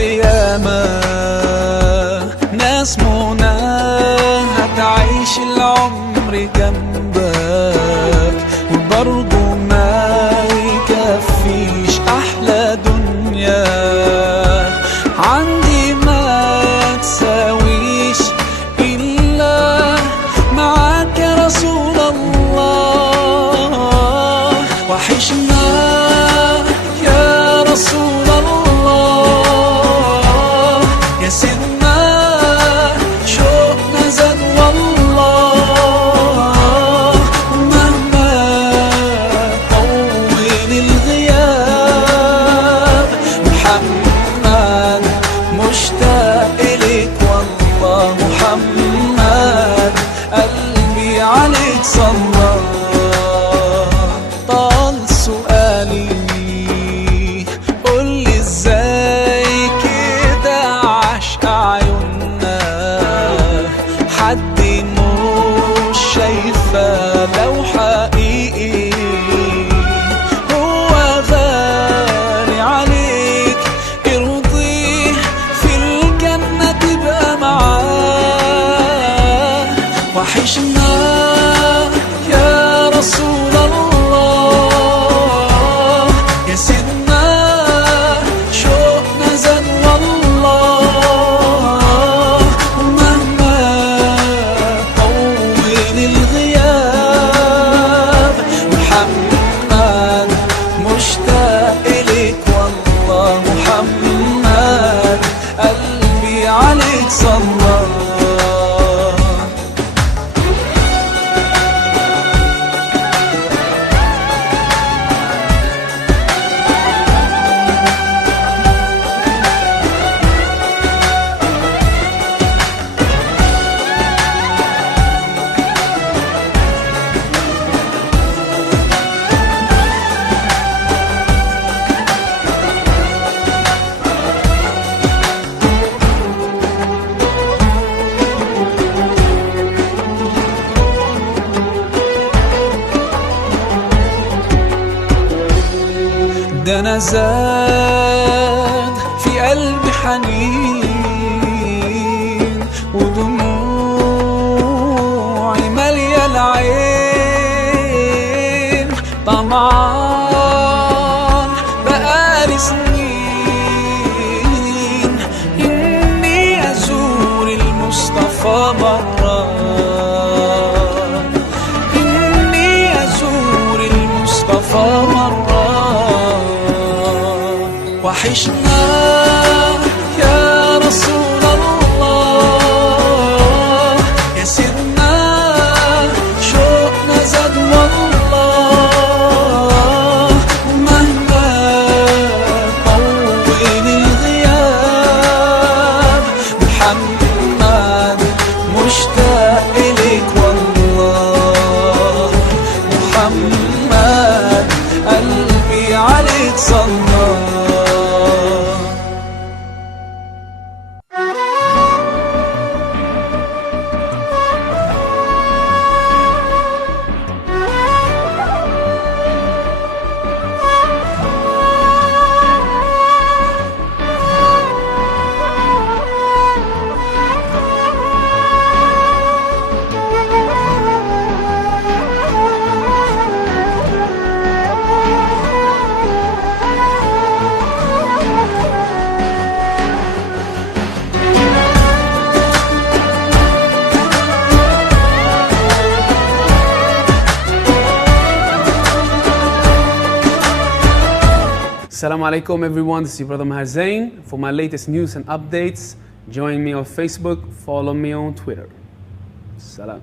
ياما ناس منى هتعيش العمر جنبك وبرضه ما يكفيش احلى دنيا عندي ما تساويش الا معاك يا رسول الله. وحشنا يا رسول الله يا سيدنا شوقنا زاد والله. مهما طول الغياب محمد مشتاق إليك والله. محمد قلبي عليك صلى. طال سؤالي قولي ازاي كده عشق عيوننا حد مش شايفة لو حقيقي هو غالي عليك ارضيه في الجنة تبقى معاه. وحشنا يا رسول الله يا سيدنا شوقنا زاد والله. مهما طول الغياب محمد مشتاق إليك والله. محمد قلبي عليك صلى. ده أنا زاد في قلبي حنين ودموعي مالية العين. طمعان بقالي سنين إني أزور المصطفى مرة، إني أزور المصطفى مرة. وحشنا يا رسول الله يا سيدنا شوقنا زاد والله. مهما طول الغياب محمد مشتاق إليك والله. محمد قلبي عليك صلى. Assalamu alaikum everyone, this is your brother Maher Zain. For my latest news and updates, join me on Facebook, follow me on Twitter. Salam.